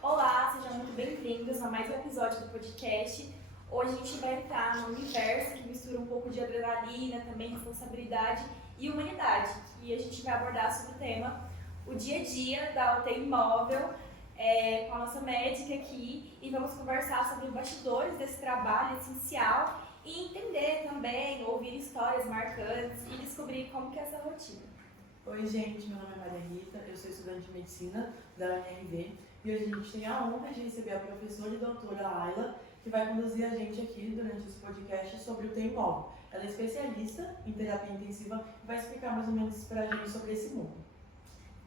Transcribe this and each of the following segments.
Olá, sejam muito bem-vindos a mais um episódio do podcast. Hoje a gente vai entrar num universo que mistura um pouco de adrenalina, também responsabilidade e humanidade. E a gente vai abordar sobre o tema o dia a dia da UTI móvel com a nossa médica aqui e vamos conversar sobre os bastidores desse trabalho essencial e entender também, ouvir histórias marcantes e descobrir como que é essa rotina. Oi gente, meu nome é Maria Rita, eu sou estudante de Medicina da UNRV e hoje a gente tem a honra de receber a professora e doutora Ayla, que vai conduzir a gente aqui durante esse podcast sobre o UTI móvel. Ela é especialista em terapia intensiva e vai explicar mais ou menos pra gente sobre esse mundo.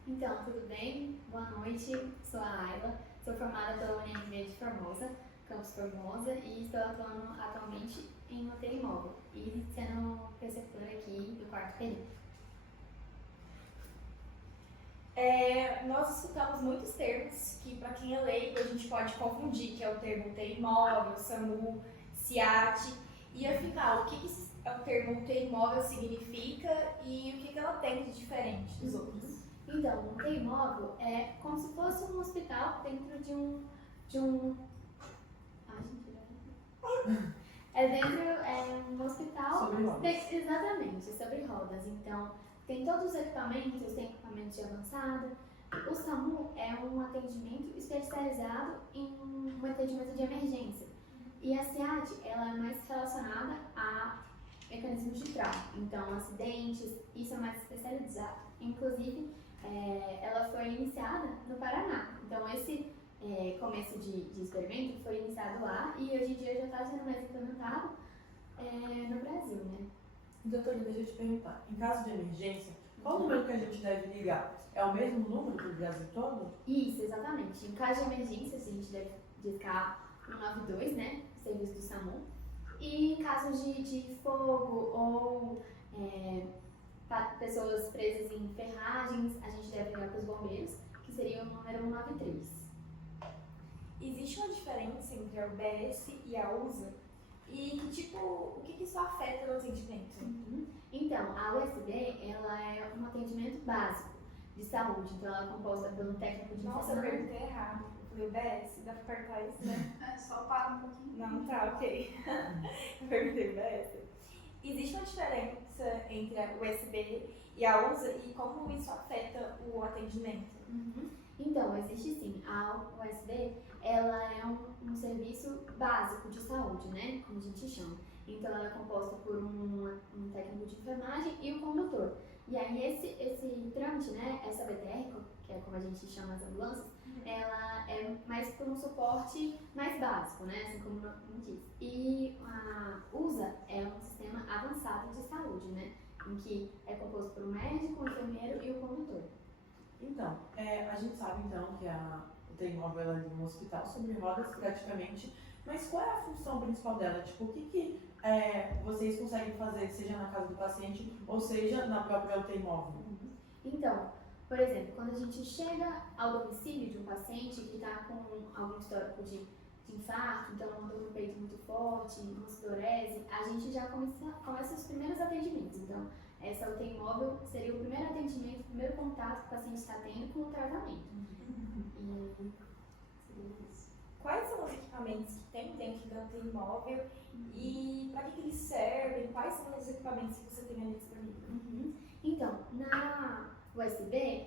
Então, tudo bem? Boa noite, sou a Ayla, sou formada pela UNRV de Formosa, Campus Formosa, e estou atuando atualmente em UTI móvel e sendo preceptora aqui do quarto período. Nós escutamos muitos termos que, para quem é leigo, a gente pode confundir, que é o termo UTI móvel, SAMU, SIAT, e afinal, o que o termo UTI móvel significa e o que ela tem de diferente dos outros? Então, o UTI móvel é como se fosse um hospital dentro de um... Ai, gente, é um hospital... Sobre rodas. Exatamente, sobre rodas. Então, tem todos os equipamentos, tem equipamento de avançada. O SAMU é um atendimento especializado em um atendimento de emergência. E a SIAT, ela é mais relacionada a mecanismos de trauma. Então, acidentes, isso é mais especializado. Inclusive, ela foi iniciada no Paraná. Então, esse começo de experimento foi iniciado lá e hoje em dia já está sendo mais implementado no Brasil, né? Doutora, deixa eu te perguntar, em caso de emergência, qual o número que a gente deve ligar? É o mesmo número para o Brasil todo? Isso, exatamente. Em caso de emergência, a gente deve discar 192, né? O serviço do SAMU. E em casos de fogo ou pessoas presas em ferragens, a gente deve ligar para os bombeiros, que seria o número 193. Existe uma diferença entre a UBS e a USA? E o que isso afeta no atendimento? Então, a USB, ela é um atendimento básico de saúde, então ela é composta por um técnico de Nossa, eu enfermagem. perguntei errado. Eu falei UBS, dá pra apertar isso, né? É só para um pouquinho. Não, tá, ok. Eu perguntei UBS. Existe uma diferença entre a USB e a USA e como isso afeta o atendimento? Então, existe sim. A USB, ela é um serviço básico de saúde, né? Como a gente chama. Então, ela é composta por um técnico de enfermagem e um condutor. E aí, esse trâmite, né? Essa BTR, que é como a gente chama as ambulâncias, ela é mais por um suporte mais básico, né? Assim como o nome diz. E a USA é um sistema avançado de saúde, né? Em que é composto por um médico, um enfermeiro e o condutor. Então, a gente sabe então que o UTI móvel ela é um hospital sobre rodas praticamente, mas qual é a função principal dela? Tipo, o que vocês conseguem fazer, seja na casa do paciente ou seja na própria UTI móvel? Então, por exemplo, quando a gente chega ao domicílio de um paciente que está com algum histórico de infarto, então uma dor no peito muito forte, uma sudorese, a gente já começa os primeiros atendimentos. Então, essa UTI móvel seria o primeiro atendimento, o primeiro contato que o paciente está tendo com o tratamento. E seria isso. Quais são os equipamentos que tem dentro da UTI móvel e para que eles servem? Quais são os equipamentos que você tem ali disponível? Então, na USB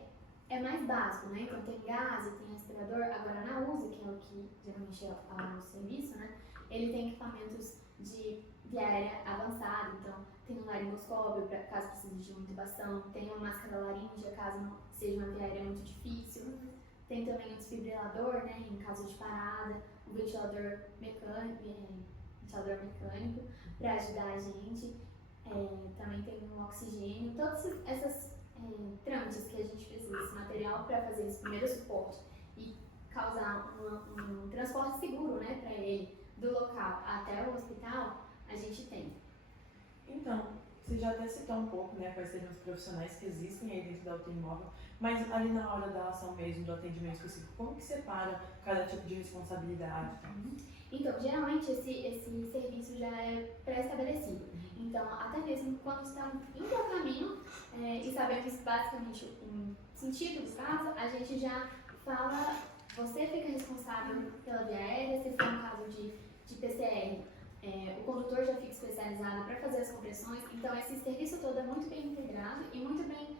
é mais básico, né? Então tem gás, tem respirador. Agora na USA, que é o que geralmente é o serviço, né? Ele tem equipamentos de via aérea avançada, então tem um laringoscópio para caso precise de uma intubação, tem uma máscara laríngea caso não seja uma via aérea muito difícil, tem também um desfibrilador, né, em caso de parada, um ventilador mecânico para ajudar a gente, também tem um oxigênio, todos esses trâmites que a gente precisa, esse material para fazer esse primeiro suporte e causar um transporte seguro, né, para ele do local até o hospital, a gente tem. Então, você já até citou um pouco, né, quais seriam os profissionais que existem aí dentro da UTI móvel, mas ali na hora da ação mesmo, do atendimento específico, como que separa cada tipo de responsabilidade? Então, geralmente esse serviço já é Então, até mesmo quando estamos indo ao caminho e sabemos basicamente o sentido do caso, a gente já fala, você fica responsável pela via aérea, se for um caso de PCR, o condutor já fica especializado para fazer as compressões, então esse serviço todo é muito bem integrado e muito bem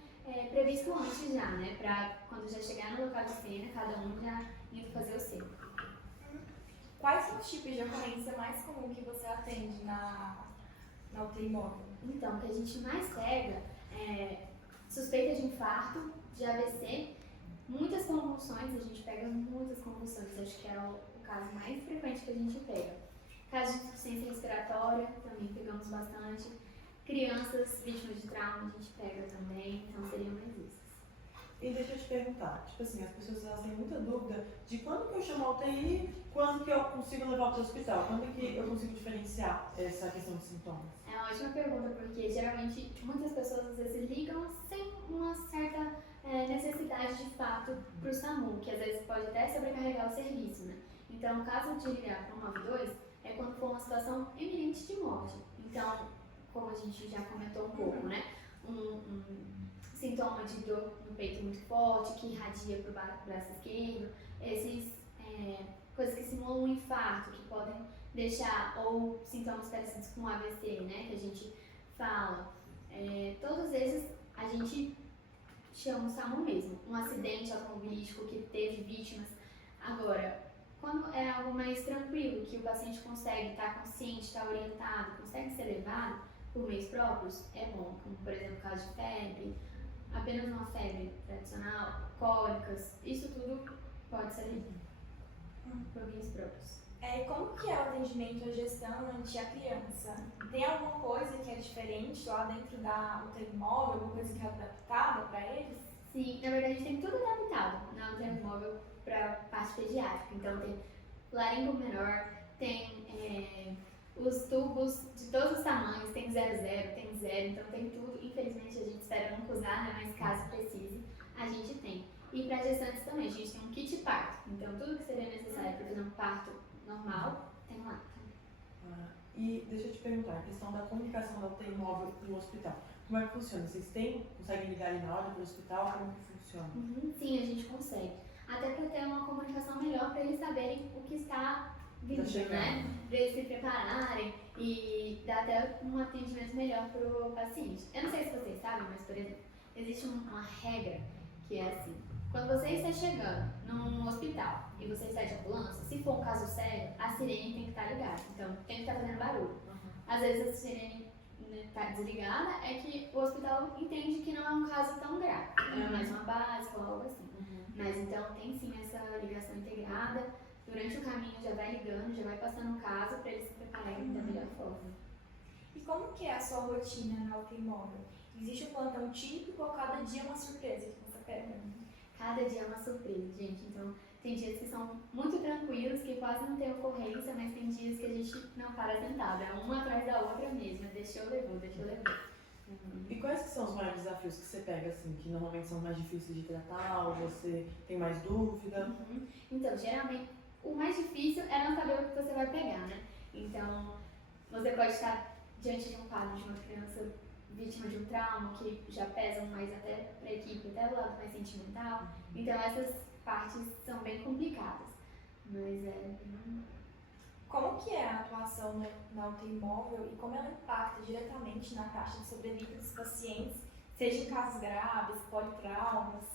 previsto antes já, né? Para quando já chegar no local de cena, cada um já indo fazer o seu. Quais são os tipos de ocorrência mais comum que você atende na UTI móvel? Então, o que a gente mais pega é suspeita de infarto, de AVC, muitas convulsões, a gente pega muitas convulsões, acho que é o caso mais frequente que a gente pega. Caso de insuficiência respiratória, também pegamos bastante. Crianças vítimas de trauma, a gente pega também, então seriam mais isso. E deixa eu te perguntar, tipo assim, as pessoas elas têm muita dúvida de quando que eu chamo a UTI, quando que eu consigo levar para o hospital, quando que eu consigo diferenciar essa questão de sintomas? É uma ótima pergunta, porque geralmente muitas pessoas às vezes ligam sem uma certa necessidade de fato para o SAMU, que às vezes pode até sobrecarregar o serviço, né? Então, o caso de ligar para o 92 é quando for uma situação iminente de morte. Então, como a gente já comentou um pouco, né? Um sintoma de dor no peito muito forte, que irradia para o braço esquerdo, esses coisas que simulam um infarto, que podem deixar, ou sintomas parecidos com AVC, né? Que a gente fala. Todos esses a gente chama o SAMU mesmo. Um acidente automobilístico que teve vítimas. Agora, quando é algo mais tranquilo, que o paciente consegue estar consciente, estar orientado, consegue ser levado por meios próprios, é bom. Como, por exemplo, caso de febre, apenas uma febre tradicional, cólicas, isso tudo pode ser levado por meios próprios. Como que é o atendimento à gestante e à criança? Tem alguma coisa que é diferente lá dentro da UTI móvel, alguma coisa que é adaptada para eles? Sim, na verdade tem tudo adaptado na UTI móvel para parte pediátrica. Então tem laringo menor, tem os tubos de todos os tamanhos, tem 00, tem 0, então tem tudo. Infelizmente a gente espera nunca usar, né? Mas caso precise, a gente tem. E para gestantes também, a gente tem um kit parto. Então tudo que seria necessário para fazer um parto normal, tem lá. E deixa eu te perguntar, a questão da comunicação da UTI móvel com o hospital. Como é que funciona? Vocês conseguem ligar ali na hora para o hospital? Como que funciona? Sim, a gente consegue. Até para ter uma comunicação melhor, para eles saberem o que está vindo, né? Para eles se prepararem e dar até um atendimento melhor para o paciente. Eu não sei se vocês sabem, mas, por exemplo, existe uma regra que é assim: quando você está chegando num hospital e você está de ambulância, se for um caso sério, a sirene tem que estar ligada. Então, tem que estar fazendo barulho. Às vezes a sirene está desligada, é que o hospital entende que não é um caso tão grave. É mais uma básica ou algo assim. Mas então tem sim essa ligação integrada. Durante o caminho já vai ligando, já vai passando o caso para eles se prepararem da melhor forma. E como que é a sua rotina na UTI móvel? Existe um plantão típico ou cada dia é uma surpresa que você pega? Cada dia é uma surpresa, gente. Então, tem dias que são muito tranquilos, que quase não tem ocorrência, mas tem dias que a gente não para sentado. É uma atrás da outra mesmo. Deixa eu levar, deixa eu levar. E quais que são os maiores desafios que você pega, assim, que normalmente são mais difíceis de tratar, ou você tem mais dúvida? Então, geralmente, o mais difícil é não saber o que você vai pegar, né? Então, você pode estar diante de um quadro de uma criança vítima de um trauma, que já pesam mais até para a equipe, até o lado mais sentimental. Então, essas partes são bem complicadas. Mas Como que é a atuação na UTI móvel e como ela impacta diretamente na taxa de sobrevida dos pacientes, seja em casos graves, politraumas?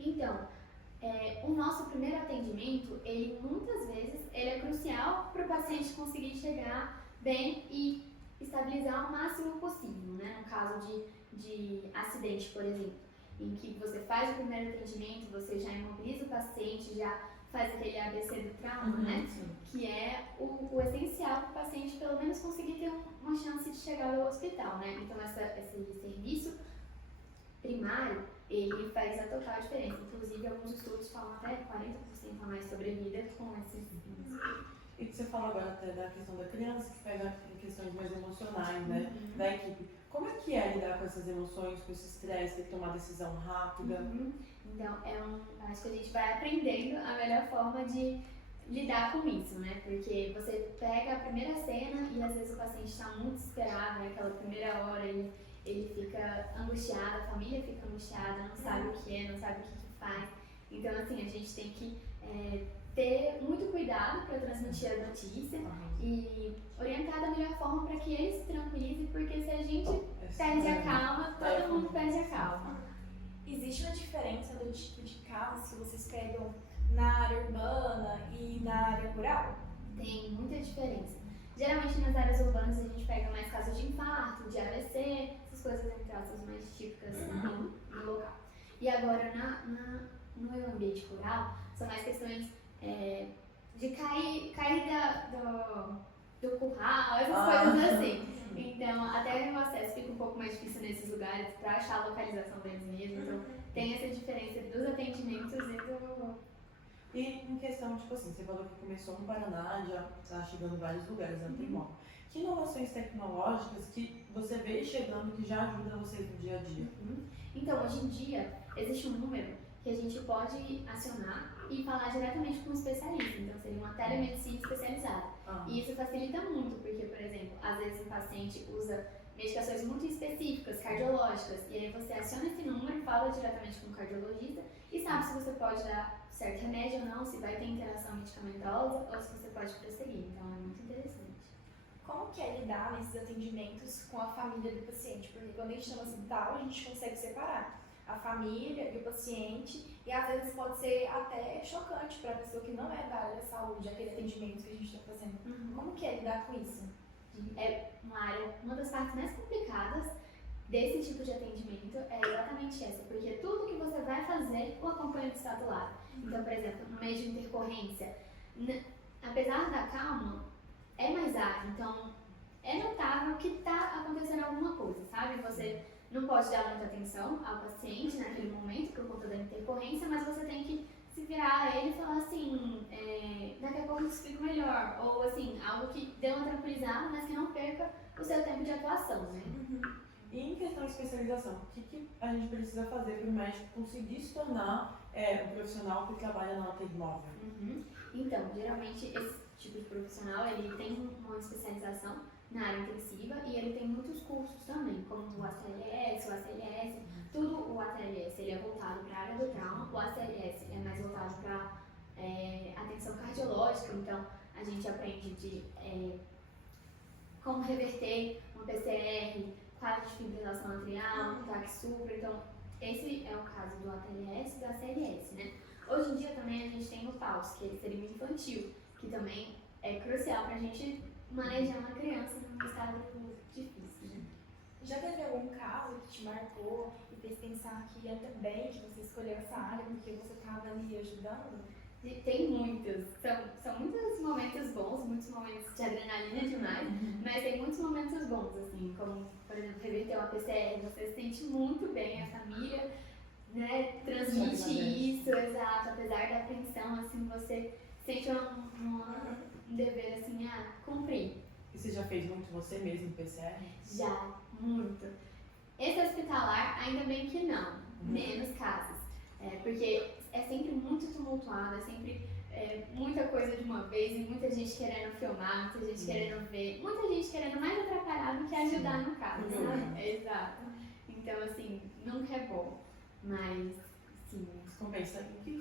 Então, o nosso primeiro atendimento, ele muitas vezes é crucial para o paciente conseguir chegar bem e estabilizar o máximo possível, né? No caso de acidente, por exemplo, em que você faz o primeiro atendimento, você já imobiliza o paciente, já faz aquele ABC do trauma, né? Sim. Que é o essencial para o paciente pelo menos conseguir ter uma chance de chegar ao hospital, né? Então esse serviço primário, ele faz a total diferença. Inclusive, alguns estudos falam até 40% a mais sobrevida com esses. E que você falou agora até da questão da criança, que pega questões mais emocionais, né, da equipe. Como é que é lidar com essas emoções, com esse estresse, ter que tomar decisão rápida? Então, acho que a gente vai aprendendo a melhor forma de lidar com isso, né? Porque você pega a primeira cena e às vezes o paciente está muito desesperado, né? Aquela primeira hora ele fica angustiado, a família fica angustiada, não sabe o que é, não sabe o que faz. Então, assim, a gente tem que ter muito cuidado para transmitir a notícia e orientar da melhor forma para que ele se tranquilize, porque se a gente perde a calma, todo mundo perde a calma. Existe uma diferença do tipo de casos que vocês pegam na área urbana e na área rural? Tem muita diferença. Geralmente nas áreas urbanas a gente pega mais casos de infarto, de AVC, essas coisas entre aspas mais típicas no local. E agora no ambiente rural são mais questões de cair do curral, essas coisas assim. Então até o acesso fica um pouco mais difícil nesses lugares para achar a localização deles mesmo. Então tem essa diferença dos atendimentos e do... E em questão, tipo assim, você falou que começou no Paraná, já está chegando em vários lugares, não tem como. Que inovações tecnológicas que você vê chegando que já ajuda vocês no dia a dia? Então, hoje em dia, existe um número que a gente pode acionar e falar diretamente com um especialista. Então, seria uma telemedicina especializada. E isso facilita muito, porque, por exemplo, às vezes o paciente usa medicações muito específicas, cardiológicas, e aí você aciona esse número, fala diretamente com o cardiologista e sabe se você pode dar certo remédio ou não, se vai ter interação medicamentosa ou se você pode prosseguir. Então, é muito interessante. Como que é lidar nesses atendimentos com a família do paciente? Porque quando a gente está no hospital, a gente consegue separar a família e o paciente, e às vezes pode ser até chocante para a pessoa que não é da área da saúde, aquele atendimento que a gente está fazendo. Como que é lidar com isso? É uma das partes mais complicadas desse tipo de atendimento é exatamente essa, porque tudo que você vai fazer, o acompanhante está do lado. Então, por exemplo, no meio de intercorrência, apesar da calma, é mais ágil, então é notável que está acontecendo alguma coisa, sabe? Você não pode dar muita atenção ao paciente naquele momento por conta da intercorrência, mas você tem que se virar a ele e falar assim, daqui a pouco eu explico melhor, ou assim, algo que dê uma tranquilizada, mas que não perca o seu tempo de atuação, né? E em questão de especialização, o que a gente precisa fazer para o médico conseguir se tornar um profissional que trabalha na UTI móvel? Então, geralmente esse tipo de profissional, ele tem uma especialização na área intensiva e ele tem muitos cursos também, como o ACLS, o ACLS, tudo o ACLS ele é voltado para a área do trauma, o ACLS é mais voltado para atenção cardiológica, então a gente aprende de como reverter uma PCR, quadro de fibrilação atrial, TAC supra, então esse é o caso do ATLS e do ACLS, né? Hoje em dia também a gente tem o PAUS, que seria o infantil, que também é crucial para a gente manejar uma criança num estado difícil, né? Já teve algum caso que te marcou e fez pensar que ainda bem que você escolheu essa área porque você estava ali ajudando? Tem muitos, são muitos momentos bons, muitos momentos de adrenalina demais, mas tem muitos momentos bons, assim, como, por exemplo, reverter uma PCR, você se sente muito bem, a família, né, transmite isso, exato, apesar da apreensão, assim, você sente um dever, assim, a cumprir. E você já fez muito você mesmo em PCR? Já, muito. Esse hospitalar, ainda bem que não, menos casos, porque é sempre muito tumultuado, é sempre muita coisa de uma vez e muita gente querendo filmar, muita gente querendo ver, muita gente querendo mais atrapalhar do que ajudar no caso, sabe? Exato. Então, assim, nunca é bom, mas, sim. Compensa. O que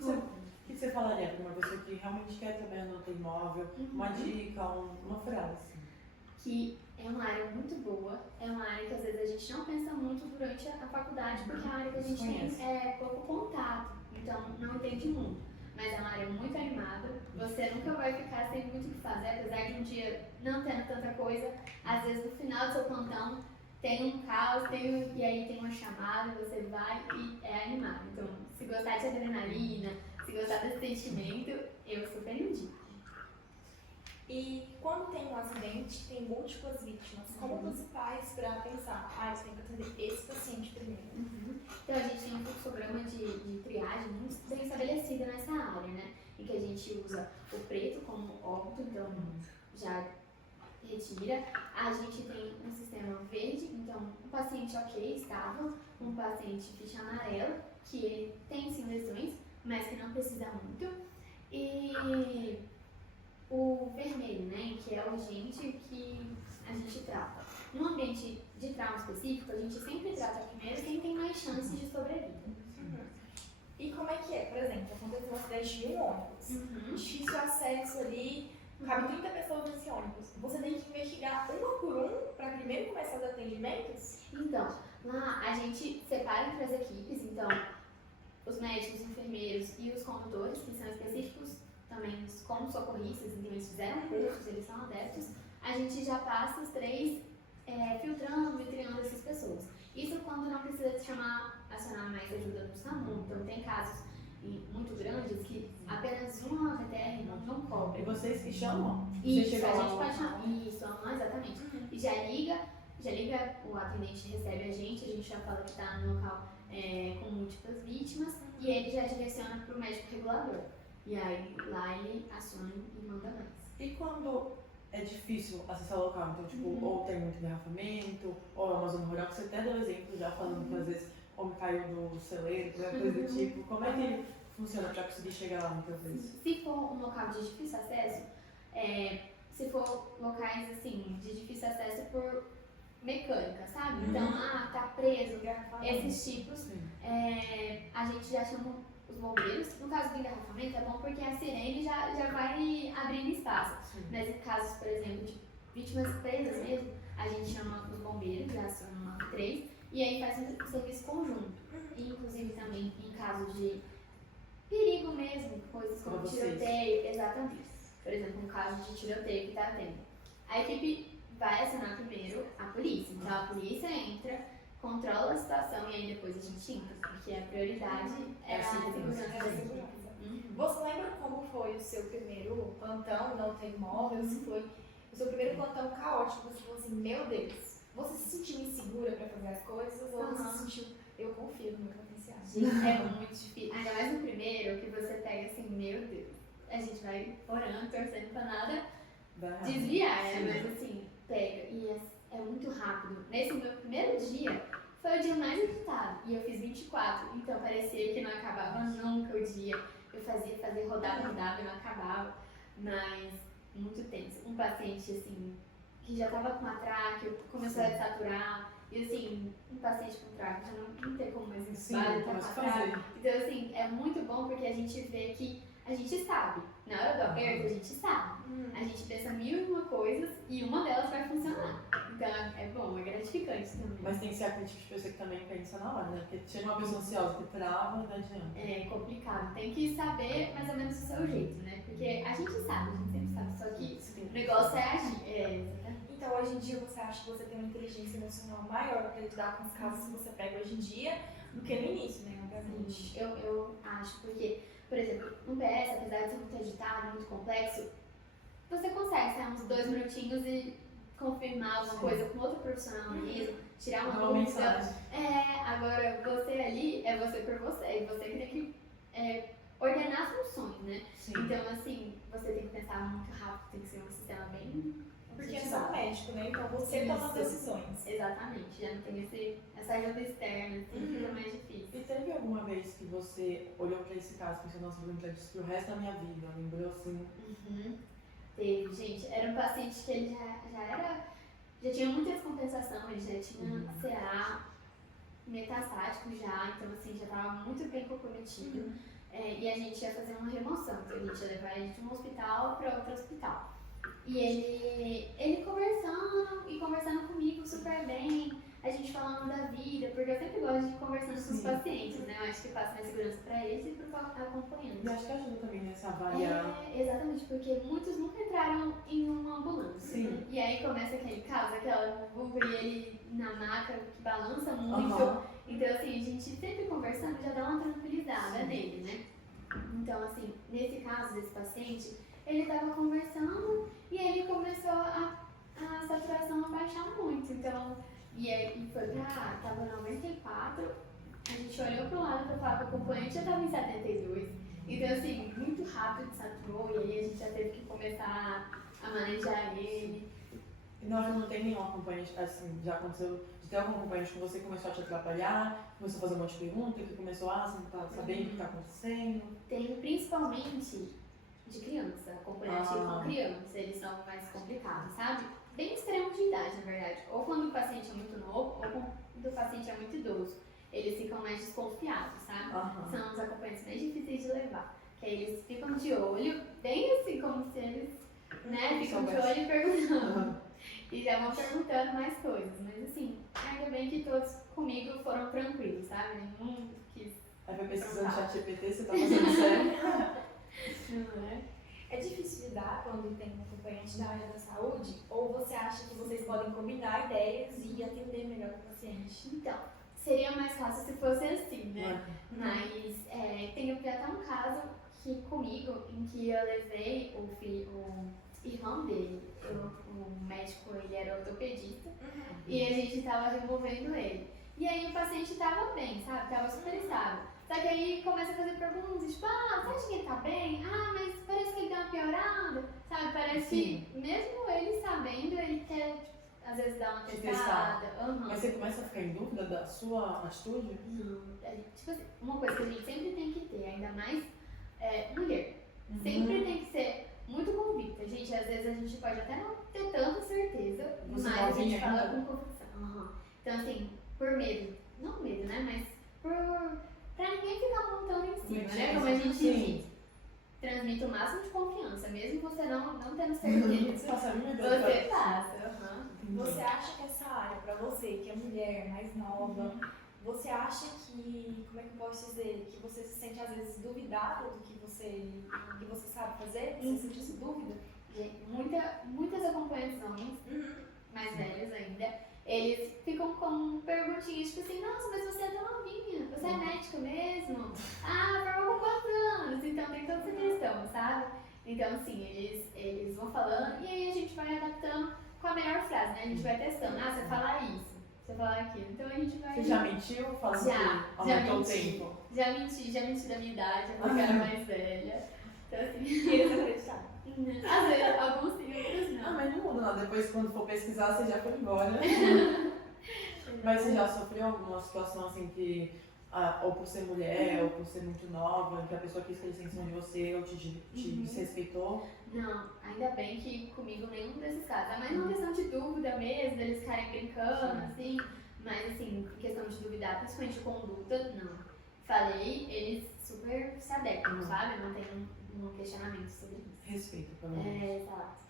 você falaria para uma pessoa que realmente quer trabalhar no UTI móvel? Uma dica, uma frase? Que é uma área muito boa, é uma área que às vezes a gente não pensa muito durante a faculdade, porque é uma área que a gente tem pouco contato, então não entende muito. Mas é uma área muito animada, você nunca vai ficar sem muito o que fazer, apesar de um dia não tendo tanta coisa, às vezes no final do seu plantão tem um caos, e aí tem uma chamada, você vai e é animado. Então, se gostar de adrenalina, se gostar desse sentimento, eu super indico. E quando tem um acidente, tem múltiplas vítimas, como você faz para pensar, eu tenho que atender esse paciente primeiro? Então a gente tem um fluxograma de triagem muito bem estabelecido nessa área, né? Em que a gente usa o preto como óbito, então já retira. A gente tem um sistema verde, então um paciente ok, estável, um paciente ficha amarelo, que ele tem sim lesões, mas que não precisa muito. E o vermelho, né, que é o agente que a gente trata. No ambiente de trauma específico, a gente sempre trata primeiro quem tem mais chances de sobrevida. E como é que é? Por exemplo, aconteceu um acidente de um ônibus. Difícil acesso ali, cabe 30 pessoas nesse ônibus. Você tem que investigar uma por um para primeiro começar os atendimentos? Então, lá a gente separa entre as equipes, então os médicos, os enfermeiros e os condutores, que são específicos também como socorristas, então eles fizeram cursos, eles são adeptos, a gente já passa os três filtrando e triando essas pessoas. Isso quando não precisa acionar mais ajuda do SAMU. Então tem casos muito grandes que apenas uma VTR não cobre. E vocês que chamam? Isso, Você a chega gente lá, pode chamar. Isso, exatamente. E já liga, o atendente recebe a gente já fala que está no local com múltiplas vítimas e ele já direciona para o médico regulador. E aí lá ele aciona e manda mais. E quando é difícil acessar o local, então, tipo, ou tem muito engarrafamento, ou é uma zona rural, que você até deu exemplo já falando que às vezes homem caiu do celeiro, qualquer coisa do tipo, como é que funciona para conseguir chegar lá muitas vezes? Se for um local de difícil acesso, se for locais assim, de difícil acesso por mecânica, sabe? Então, tá preso, esses tipos, a gente já chama os bombeiros. No caso do engarrafamento é bom porque a sirene já vai abrindo espaço. Mas em casos, por exemplo, de vítimas presas mesmo, a gente chama os bombeiros, já são 3, e aí faz um serviço conjunto. E, inclusive também em casos de perigo mesmo, coisas como tiroteio, exatamente. Por exemplo, um caso de tiroteio que está tendo. A equipe vai acionar primeiro a polícia. Então a polícia entra, controla a situação e aí depois a gente entra, porque a prioridade é a segurança da segurança. Você lembra como foi o seu primeiro plantão na UTI móvel? Se foi o seu primeiro plantão caótico, você falou assim, meu Deus, você se sentiu insegura para fazer as coisas ou você se sentiu, eu confio no meu potencial? Gente, é muito difícil. Ainda mais no primeiro, que você pega assim, meu Deus, a gente vai orando, torcendo pra nada desviar, né? Mas assim, pega. E é muito rápido. Nesse meu primeiro dia, foi o dia mais agitado. E eu fiz 24, então parecia que não acabava nunca o dia. Eu fazia rodava e não acabava. Mas muito tenso. Um paciente, assim, que já tava com atraque, começou a saturar. E assim, um paciente com traque já não tem como mais entubar, tá com atraque. Então assim, é muito bom porque a gente vê que a gente sabe. Na hora do aperto, a gente sabe. A gente pensa 1001 coisas e uma delas vai funcionar. Então é bom, é gratificante também. Mas tem que ser aquele tipo de pessoa que também pensa na hora, né? Porque chega uma pessoa ansiosa que trava, não adianta. É complicado. Tem que saber mais ou menos o seu jeito, né? Porque a gente sabe, a gente sempre sabe. Só que o negócio é agir. Então, hoje em dia, você acha que você tem uma inteligência emocional maior para lidar com os casos que você pega hoje em dia do que no início, né? Obviamente. Eu acho, porque, por exemplo, no PS, apesar de ser muito agitado, muito complexo, você consegue sair uns 2 minutinhos e confirmar alguma coisa com outro profissional mesmo, tirar uma dúvida. Agora você ali é você por você, e você que tem que ordenar as funções, né? Então, assim, você tem que pensar muito rápido, tem que ser um sistema bem... Porque você é um médico, né? Então você toma as decisões. Exatamente, já não tem essa ajuda externa, assim, fica mais difícil. E teve alguma vez que você olhou pra esse caso e pensou, nossa, eu vou lembrar disso pro resto da minha vida? Lembrou assim? Teve, gente. Era um paciente que ele já tinha muita descompensação, ele já tinha CA metastático já, então assim, já estava muito bem comprometido. E a gente ia fazer uma remoção, então a gente ia levar ele de um hospital para outro hospital. E ele conversando comigo super bem, a gente falando da vida, porque eu sempre gosto de ir conversando com os pacientes, né? Eu acho que passa mais segurança para eles e para o acompanhante. E acho que ajuda também nessa avaliar. Exatamente, porque muitos nunca entraram em uma ambulância. Sim. E aí começa aquele caos, aquela vulva e ele na maca que balança muito. Então, assim, a gente sempre conversando já dá uma tranquilizada nele, né? Então, assim, nesse caso desse paciente, ele estava conversando e ele começou a saturação a baixar muito. Então, e foi pra, tava 94, a gente olhou pro lado pra falar que o acompanhante já tava em 72. Então, assim, muito rápido saturou e aí a gente já teve que começar a manejar ele. E na hora não tem nenhum acompanhante, assim, já aconteceu de ter algum acompanhante que você começou a te atrapalhar, começou a fazer um monte de perguntas, que começou a você não tá sabendo o que tá acontecendo? Tem principalmente de criança, acompanhante Ah. com criança, eles são mais complicados, sabe? Bem extremos de idade, na verdade. Ou quando o paciente é muito novo, ou quando o paciente é muito idoso. Eles ficam mais desconfiados, sabe? Aham. São os acompanhantes mais difíceis de levar. Que aí eles ficam de olho, bem assim, como se eles, né, ficam de olho e perguntando. Aham. E já vão perguntando mais coisas. Mas assim, ainda bem que todos comigo foram tranquilos, sabe? Nenhum quis. Aí vai pesquisando no chat GPT, você tá fazendo sério? Não é? É difícil lidar quando tem um acompanhante da área da saúde? Ou você acha que vocês podem combinar ideias e atender melhor o paciente? Então, seria mais fácil se fosse assim, né? Uhum. Mas tem até um caso que comigo, em que eu levei o irmão dele, o médico, ele era ortopedista, e a gente tava removendo ele. E aí o paciente tava bem, sabe? Tava super estável. Só que aí começa a fazer perguntas, tipo, você acha que ele tá bem? Mas parece que ele deu uma piorada, sabe? Parece Sim. que mesmo ele sabendo, ele quer, tipo, às vezes dar uma Te testada. Aham. Mas você começa a ficar em dúvida da sua atitude? Não, tipo assim, uma coisa que a gente sempre tem que ter, ainda mais mulher, sempre tem que ser muito convicta. Gente, às vezes a gente pode até não ter tanta certeza, Você mas a gente novinha fala ainda? com convicção. Aham. Então assim, por medo, não medo, né, mas pra ninguém ficar montando em cima, né, como a gente Sim. diz. Transmite o máximo de confiança, mesmo você não tendo certeza. Passa a minha Você passa. Aham. Você acha que essa área, pra você, que é mulher, mais nova, você acha que, como é que eu posso dizer, que você se sente às vezes duvidada do que você sabe fazer? Você sente essa dúvida? Gente, muitas acompanhantes homens, mais velhos ainda, eles ficam com perguntinhas tipo assim, nossa, mas você é tão novinha, você é médica mesmo? Formou com quantos anos? Então tem toda essa questão, sabe? Então assim, eles vão falando e aí a gente vai adaptando com a melhor frase, né? A gente vai testando, você fala isso, você fala aquilo, então a gente vai... Você já mentiu? Falando Já que aumentou o menti. tempo. Já menti da minha idade, porque eu era mais velha. Então assim, E eles acreditaram. às vezes alguns sim, outros não. Mas não muda nada. Depois, quando for pesquisar, você já foi embora. Mas você já sofreu alguma situação assim que, ou por ser mulher, ou por ser muito nova, que a pessoa quis ter extensão de você, ou te desrespeitou? Não, ainda bem que comigo nenhum desses casos. É mais uma questão de dúvida mesmo, eles ficarem brincando, assim. Mas assim, questão de duvidar, principalmente de conduta, não. Falei, eles super se adequam, sabe? Não tem um questionamento sobre isso. Respeito, pelo menos. Exato.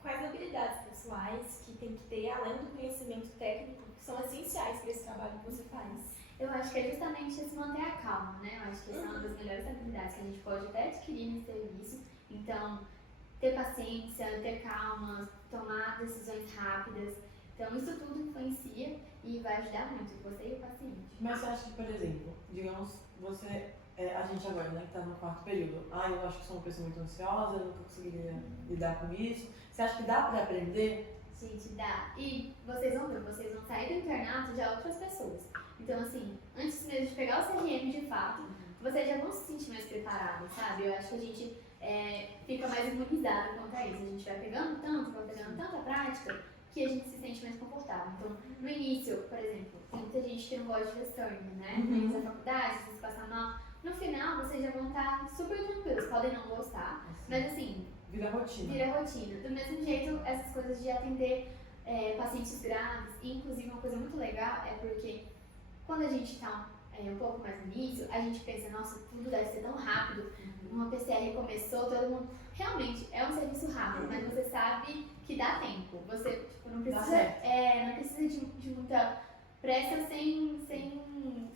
Quais habilidades pessoais que tem que ter, além do conhecimento técnico, que são essenciais para esse trabalho que você faz? Eu acho que é justamente se manter a calma, né? Eu acho que essa é uma das melhores habilidades que a gente pode até adquirir nesse serviço. Então, ter paciência, ter calma, tomar decisões rápidas. Então, isso tudo influencia e vai ajudar muito você e o paciente. Mas você acha que, por exemplo, digamos, a gente agora, né, que tá no quarto período, eu acho que sou uma pessoa muito ansiosa, eu nunca conseguiria lidar com isso. Você acha que dá pra aprender? Gente, dá. E vocês vão ver, vocês vão sair do internato já outras pessoas. Então, assim, antes mesmo de pegar o CRM de fato, vocês já vão se sentir mais preparados, sabe? Eu acho que a gente fica mais imunizado quanto a isso. A gente vai pegando tanta prática, que a gente se sente mais confortável. Então, no início, por exemplo, tem muita gente que não gosta de ver sangue, né? No início da faculdade, às vezes passa mal. No final, vocês já vão estar super tranquilos. Podem não gostar, mas assim, Vira rotina. vira rotina. Do mesmo jeito, essas coisas de atender pacientes graves, e inclusive uma coisa muito legal é porque quando a gente está um pouco mais no início, a gente pensa, nossa, tudo deve ser tão rápido. Uma PCR começou, todo mundo... Realmente, é um serviço rápido, mas você sabe que dá tempo. Você não precisa de muita pressa sem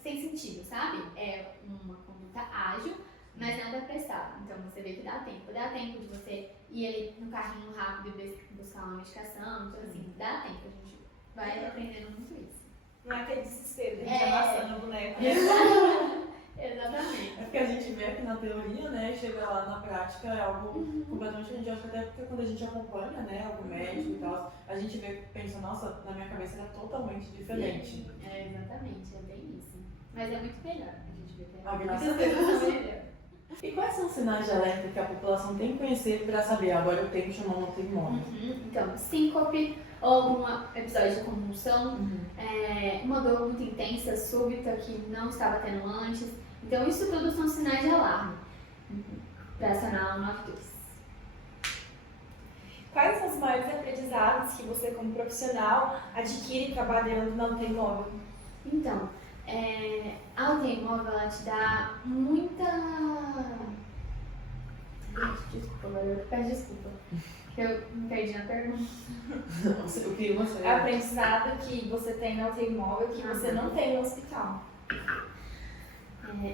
sentido, sabe? É uma conduta ágil, mas nada apressado. Então você vê que dá tempo. Dá tempo de você ir ali no carrinho rápido e buscar uma medicação. Então assim, dá tempo. A gente vai aprendendo muito isso. Não é aquele desespero de amassando o boneco. Exatamente. É porque a gente vê aqui na teoria, né, e chega lá na prática, é algo completamente diferente. Acho que até porque quando a gente acompanha, né, algum médico e tal, a gente vê, pensa, nossa, na minha cabeça era totalmente diferente. Exatamente, é bem isso. Mas é muito melhor. A gente vê que Graças a muitas Deus. vezes é melhor. E quais são os sinais de alerta que a população tem que conhecer para saber, agora eu tenho que chamar um pneumônio? Então, síncope ou algum episódio de convulsão, uma dor muito intensa, súbita, que não estava tendo antes. Então, isso tudo são sinais de alarme para acionar o 192. quais são os maiores aprendizados que você, como profissional, adquire trabalhando na UTI móvel? Então, a UTI móvel, ela te dá muita... Desculpa, agora eu peço desculpa, que eu me perdi na pergunta. O que você... É o aprendizado que você tem na UTI móvel que você não tem no hospital.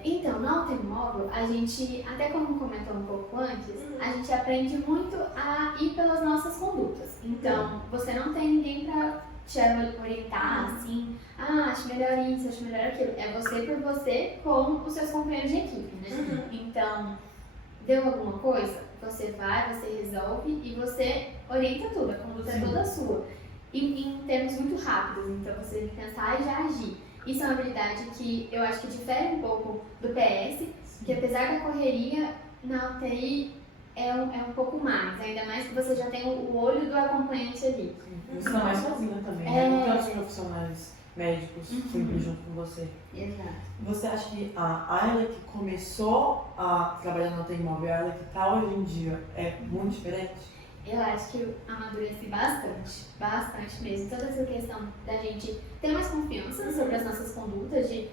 Então, na UTI móvel, a gente, até como comentou um pouco antes, a gente aprende muito a ir pelas nossas condutas. Então, você não tem ninguém pra te orientar, assim, acho melhor isso, acho melhor aquilo. É você por você com os seus companheiros de equipe, né? Então, deu alguma coisa, você vai, você resolve e você orienta tudo, a conduta é toda sua. Em termos muito rápidos, então você tem que pensar e já agir. Isso é uma habilidade que eu acho que difere um pouco do PS, que apesar da correria, na UTI é um pouco mais, ainda mais que você já tem o olho do acompanhante ali. Você não é mais sozinha também, né? Não tem outros profissionais médicos sempre junto com você. Exato. Você acha que a Ayla que começou a trabalhar na UTI móvel e a Ayla que está hoje em dia é muito diferente? Eu acho que eu amadureci bastante mesmo. Toda essa questão da gente ter mais confiança sobre as nossas condutas, de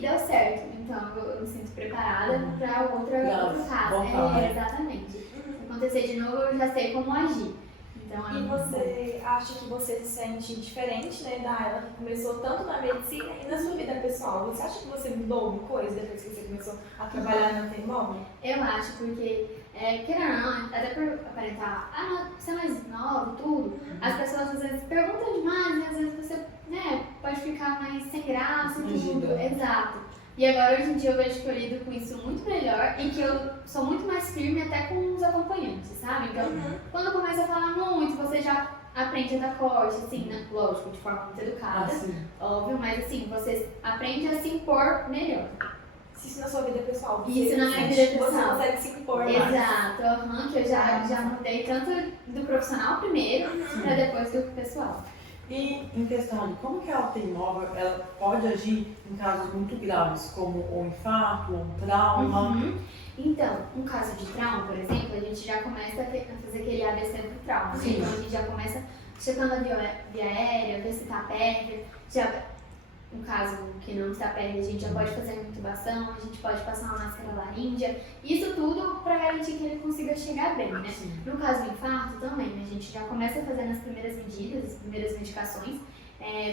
deu certo, então eu me sinto preparada para outro caso. Exatamente. Se acontecer de novo, eu já sei como agir. Então, e você acha que você se sente diferente, né, da Ayla que começou tanto na medicina e na sua vida pessoal? Você acha que você mudou alguma coisa depois que você começou a trabalhar na UTI móvel? Eu acho, porque, querendo ou não, até por aparentar, você é mais nova, tudo, as pessoas às vezes perguntam demais e às vezes você, pode ficar mais sem graça e tudo. Exato. E agora, hoje em dia, eu vejo que eu lido com isso muito melhor e que eu sou muito mais firme até com os acompanhantes, sabe? Então, quando começa a falar muito, você já aprende a dar corte, assim, né? Lógico, de forma muito educada, óbvio, mas assim, você aprende a se impor melhor. Isso na sua vida pessoal? Isso na minha vida pessoal. Você consegue se impor mais. Exato, que eu já mudei tanto do profissional primeiro, pra depois do pessoal. E em questão de como que a UTI móvel ela pode agir em casos muito graves, como um infarto, um trauma? Então, um caso de trauma, por exemplo, a gente já começa a fazer aquele ABC pro trauma. Sim. Então, a gente já começa checando a via aérea, ver se tá pérfida. Um caso que não está pérfida, a gente já pode fazer uma intubação, a gente pode passar uma máscara laríngea. Isso tudo para garantir que ele consiga chegar bem, né? No caso do infarto também, a gente já começa fazendo as primeiras medidas, as primeiras medicações,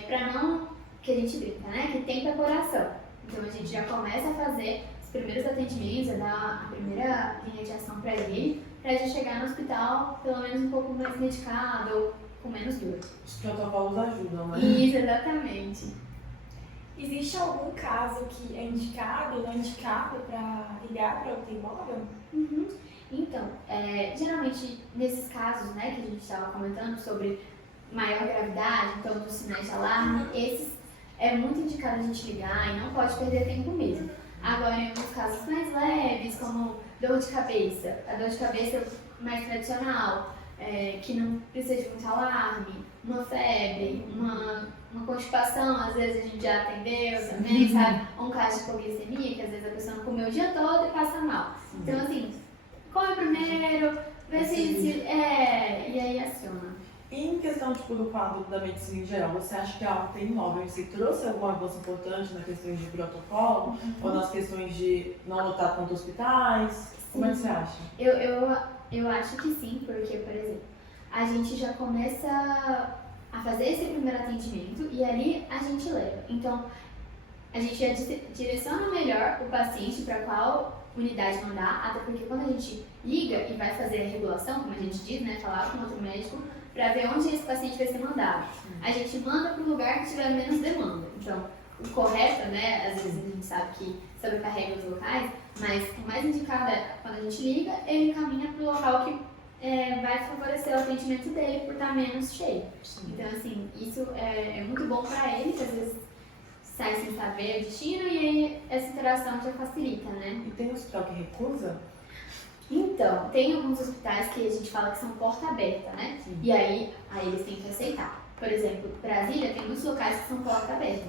para não, que a gente brinca, né? Que tempo é coração. Então a gente já começa a fazer os primeiros atendimentos, a dar a primeira linha de ação para ele, para a gente chegar no hospital pelo menos um pouco mais medicado ou com menos dor. Os protocolos ajudam, né? Isso, exatamente. Existe algum caso que é indicado ou não indicado para ligar para a UTI móvel? Então, geralmente nesses casos, né, que a gente estava comentando sobre maior gravidade, então dos sinais de alarme, esses é muito indicado a gente ligar e não pode perder tempo mesmo. Agora, em alguns casos mais leves, como dor de cabeça, a dor de cabeça mais tradicional, que não precisa de muito alarme, uma febre, uma constipação, às vezes a gente já atendeu também, sabe? Ou um caso de hipoglicemia, que às vezes a pessoa não comeu o dia todo e passa mal. Então, assim, come primeiro, vê se e aí aciona. E em questão do quadro da medicina em geral, você acha que a UTI móvel em si trouxe alguma avanço importante nas questões de protocolo? Ou nas questões de não lotar tanto hospitais? Como é que você acha? Eu acho que sim, porque, por exemplo, a gente já começa a fazer esse primeiro atendimento e ali a gente leva. Então, a gente já direciona melhor o paciente para qual unidade mandar, até porque quando a gente liga e vai fazer a regulação, como a gente diz, né, falar com outro médico, para ver onde esse paciente vai ser mandado. A gente manda para o lugar que tiver menos demanda. Então, o correto, né, às vezes a gente sabe que sobrecarrega os locais, mas o mais indicado é, quando a gente liga, ele caminha para o local que vai favorecer o atendimento dele por estar menos cheio. Então, assim, isso é muito bom para ele, que às vezes sai sem saber o destino e aí essa interação já facilita, né? E tem hospital que recusa? Então, tem alguns hospitais que a gente fala que são porta aberta, né? E aí eles têm que aceitar. Por exemplo, Brasília tem muitos locais que são porta aberta.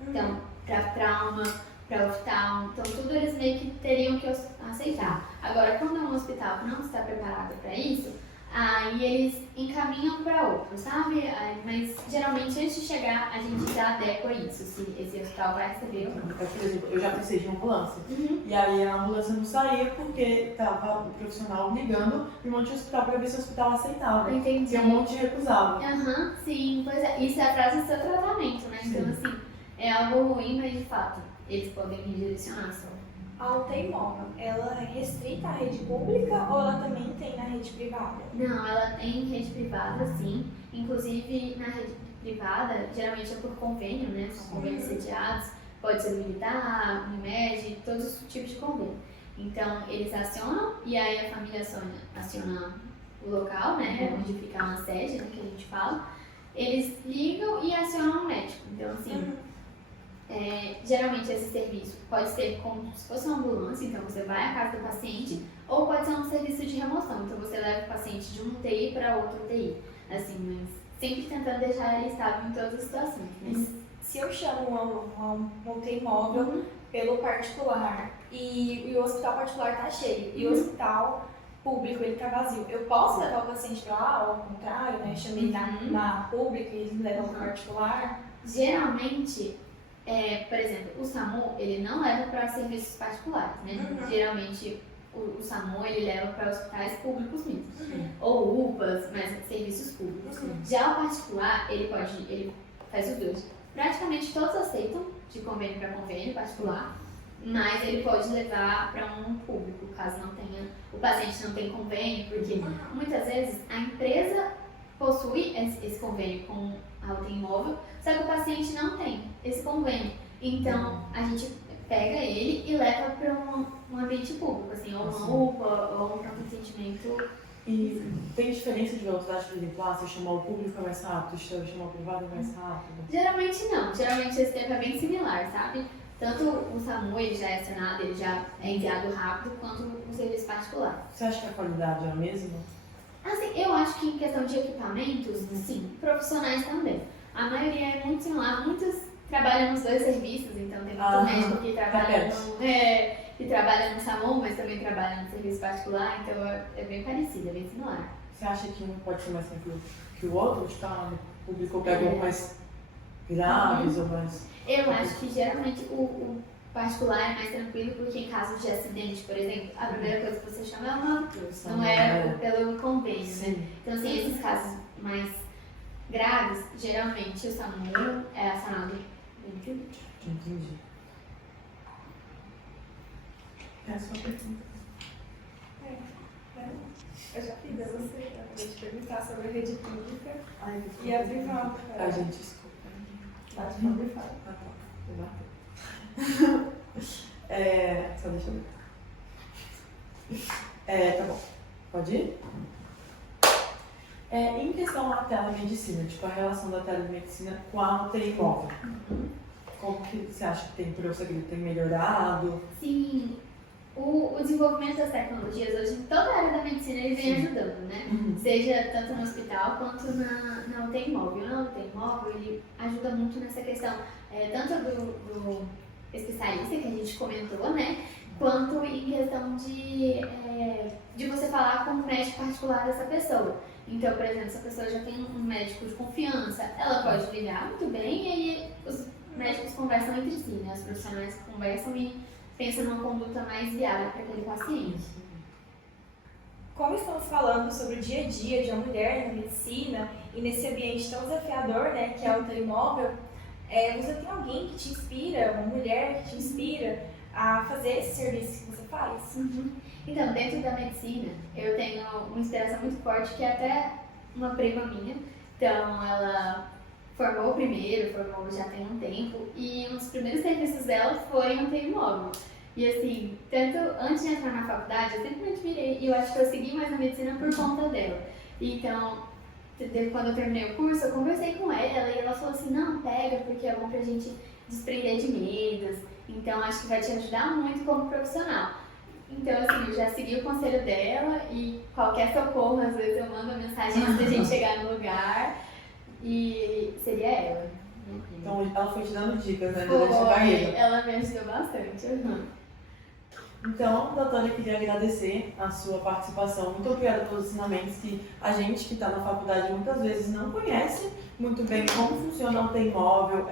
Então, para trauma, para oftalmo, então tudo eles meio que teriam que aceitar. Agora, quando é um hospital que não está preparado para isso, Aí eles encaminham para outro, sabe? Mas geralmente antes de chegar a gente já adequa isso, se esse hospital vai receber ou não. Por exemplo, eu já precisei de uma ambulância. Uhum. E aí a ambulância não saía porque tava o profissional ligando e um monte de hospital para ver se o hospital aceitava. Entendi. E um monte recusava. Aham, sim, pois é. Isso atrasa o seu tratamento, né? Então, assim, é algo ruim, mas de fato, eles podem redirecionar só. A UTI móvel, ela é restrita à rede pública ou ela também tem na rede privada? Não, ela tem rede privada, sim. Inclusive, na rede privada, geralmente é por convênio, né? São convênios sediados. Pode ser militar, Unimed, todos os tipos de convênio. Então, eles acionam e aí a família aciona o local, né? Onde fica uma sede, né? Que a gente fala. Eles ligam e acionam o médico. Então, assim, geralmente esse serviço pode ser como se fosse uma ambulância, então você vai à casa do paciente, ou pode ser um serviço de remoção, então você leva o paciente de um UTI para outro UTI, assim, mas sempre tentando deixar ele estável em todas as situações. Mas... Se eu chamo uma UTI móvel pelo particular e o hospital particular tá cheio e o hospital público ele tá vazio, eu posso levar o paciente para lá ou ao contrário, né? Eu chamei na pública e eles me levam para particular? Geralmente, por exemplo, o SAMU, ele não leva para serviços particulares, né? Geralmente, o SAMU, ele leva para hospitais públicos mesmo. Ou UPAs, mas serviços públicos. Já o particular, ele faz os dois. Praticamente todos aceitam, de convênio para convênio particular, mas ele pode levar para um público, caso o paciente não tenha convênio, porque muitas vezes a empresa possui esse convênio com a UTI móvel, só que o paciente não tem esse convênio. Então, a gente pega ele e leva para um ambiente público, assim, ou uma UPA, ou um pronto atendimento. E tem diferença de velocidade, por exemplo, se chamar o público é mais rápido, se chamar o privado é mais rápido? Geralmente não, geralmente esse tempo é bem similar, sabe? Tanto o SAMU ele já é acionado, ele já é enviado rápido, quanto o serviço particular. Você acha que a qualidade é a mesma? Assim, eu acho que em questão de equipamentos, sim, profissionais também. A maioria é muito similar, muitos trabalham nos dois serviços, então tem muito médico que trabalha no SAMU, mas também trabalha no serviço particular, então é bem parecido, é bem similar. Você acha que um pode ser mais tranquilo que o outro? Tipo, no público pega mais graves ou mais... Eu acho que geralmente o particular é mais tranquilo, porque em caso de acidente, por exemplo, a primeira coisa que você chama é uma... não é pelo convênio, né? Então, assim, esses casos mais graves, geralmente o SAMU é acionado dentro. Entendi. Essa é a pergunta. Eu já fiz a você, eu acabei de perguntar sobre a rede pública e a privada. A gente escuta. Bate palma e fala. Ah, tá. Vou bater. Só deixa eu ver. Tá bom. Pode ir? Em questão da telemedicina, tipo a relação da telemedicina com a UTI móvel. Como que você acha que tem prosseguido? Tem melhorado? Sim. O desenvolvimento das tecnologias hoje em toda a área da medicina ele vem ajudando, né? Seja tanto no hospital quanto na UTI móvel. Na UTI móvel ele ajuda muito nessa questão, tanto do especialista que a gente comentou, né? Quanto em questão de você falar com o médico particular dessa pessoa. Então, por exemplo, se a pessoa já tem um médico de confiança, ela pode ligar muito bem e aí os médicos conversam entre si, né? Os profissionais conversam e pensam numa conduta mais viável para aquele paciente. Como estamos falando sobre o dia a dia de uma mulher na medicina e nesse ambiente tão desafiador, né, que é a UTI móvel, você tem alguém que te inspira, uma mulher que te inspira a fazer esse serviço que você faz? Então, dentro da medicina, eu tenho uma inspiração muito forte que é até uma prima minha. Então, ela formou já tem um tempo, e um dos primeiros serviços dela foi um UTI móvel. E assim, tanto antes de entrar na faculdade, eu sempre me admirei, e eu acho que eu segui mais a medicina por conta dela. Então, quando eu terminei o curso, eu conversei com ela, e ela falou assim, não, pega, porque é bom pra gente desprender de medos, então acho que vai te ajudar muito como profissional. Então, assim, eu já segui o conselho dela, e qualquer socorro, às vezes eu mando mensagem antes da gente chegar no lugar, e seria ela. Então ela foi te dando dicas, né, durante a carreira. Ela me ajudou bastante. Então, doutora, eu queria agradecer a sua participação. Muito obrigada pelos ensinamentos que a gente que está na faculdade muitas vezes não conhece muito bem como funciona o TI móvel,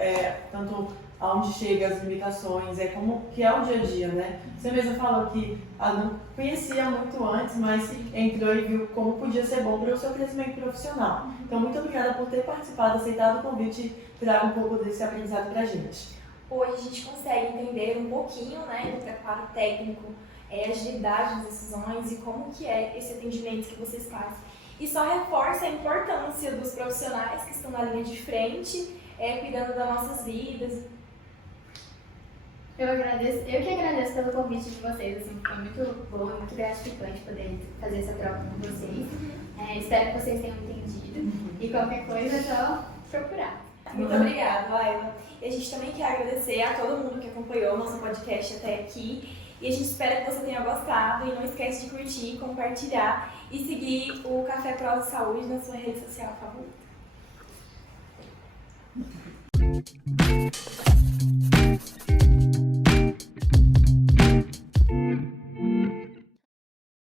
tanto aonde chega as limitações, como que é o dia a dia, né? Você mesma falou que não conhecia muito antes, mas entrou e viu como podia ser bom para o seu crescimento profissional. Então, muito obrigada por ter participado, aceitado o convite e tirar um pouco desse aprendizado para a gente. Hoje a gente consegue entender um pouquinho, né, do preparo técnico, agilidade nas decisões e como que é esse atendimento que vocês fazem. E só reforça a importância dos profissionais que estão na linha de frente, cuidando das nossas vidas. Eu que agradeço pelo convite de vocês, assim, foi muito bom, muito gratificante poder fazer essa troca com vocês. Espero que vocês tenham entendido e qualquer coisa é só procurar. Muito obrigada, Ayla. E a gente também quer agradecer a todo mundo que acompanhou o nosso podcast até aqui. E a gente espera que você tenha gostado. E não esquece de curtir, compartilhar e seguir o Café Prós de Saúde na sua rede social favorita.